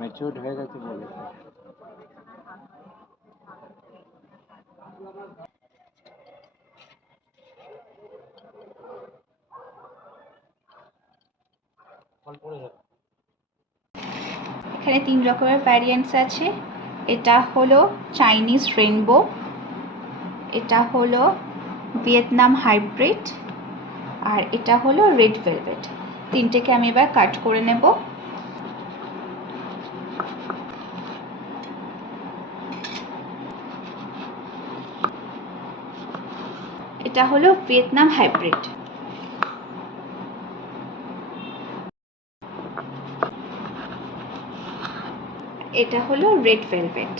Matured হয়ে গেছে বলেছে। এখানে 3 রকমের ভ্যারিয়েন্টস আছে। এটা হলো চাইনিজ রেইনবো, এটা হলো ভিয়েতনাম হাইব্রিড, আর এটা হলো রেড ভেলভেট। তিনটেকে আমি এবার কাট করে নেব। এটা হলো ভিয়েতনাম হাইব্রিড। এটা হলো রেড ভেলভেট।